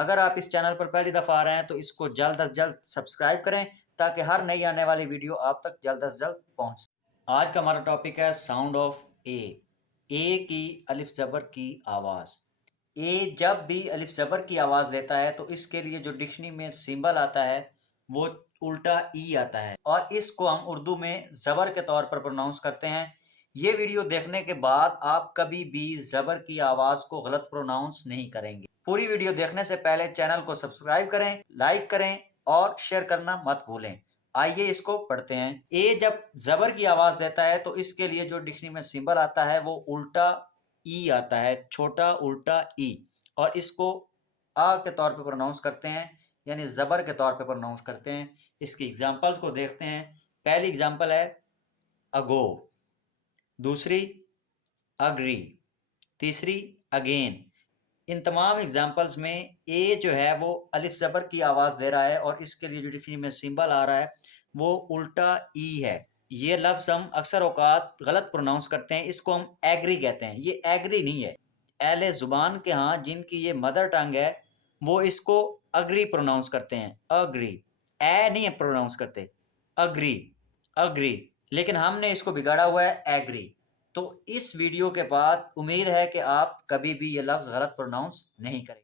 اگر آپ اس چینل پر پہلی دفعہ آ رہے ہیں تو اس کو جلد از جلد سبسکرائب کریں تاکہ ہر نئی آنے والی ویڈیو آپ تک جلد از جلد پہنچ۔ آج کا ہمارا ٹاپک ہے ساؤنڈ آف اے کی الف زبر کی آواز۔ اے جب بھی الف زبر کی آواز دیتا ہے تو اس کے لیے جو ڈکشنری میں سمبل آتا ہے وہ الٹا ای آتا ہے، اور اس کو ہم اردو میں زبر کے طور پر پروناؤنس کرتے ہیں۔ یہ ویڈیو دیکھنے کے بعد آپ کبھی بھی زبر کی آواز کو غلط پروناؤنس نہیں کریں گے۔ پوری ویڈیو دیکھنے سے پہلے چینل کو سبسکرائب کریں، لائک کریں اور شیئر کرنا مت بھولیں۔ آئیے اس کو پڑھتے ہیں۔ اے جب زبر کی آواز دیتا ہے تو اس کے لیے جو ڈکشنری میں سمبل آتا ہے وہ الٹا ای آتا ہے، چھوٹا الٹا ای، اور اس کو آ کے طور پہ پروناؤنس کرتے ہیں، یعنی زبر کے طور پہ پروناؤنس کرتے ہیں۔ اس کی ایگزامپلز کو دیکھتے ہیں۔ پہلی ایگزامپل ہے اگو، دوسری اگری، تیسری اگین۔ ان تمام ایگزامپلز میں اے جو ہے وہ الف زبر کی آواز دے رہا ہے اور اس کے لیے جو ڈکشنری میں سمبل آ رہا ہے وہ الٹا ای ہے۔ یہ لفظ ہم اکثر اوقات غلط پروناؤنس کرتے ہیں، اس کو ہم ایگری کہتے ہیں۔ یہ ایگری نہیں ہے، اہل زبان کے ہاں جن کی یہ مدر ٹنگ ہے وہ اس کو اگری پروناؤنس کرتے ہیں، اگری، اے نہیں پروناؤنس کرتے، اگری، اگری، لیکن ہم نے اس کو بگاڑا ہوا ہے ایگری۔ تو اس ویڈیو کے بعد امید ہے کہ آپ کبھی بھی یہ لفظ غلط پروناؤنس نہیں کریں۔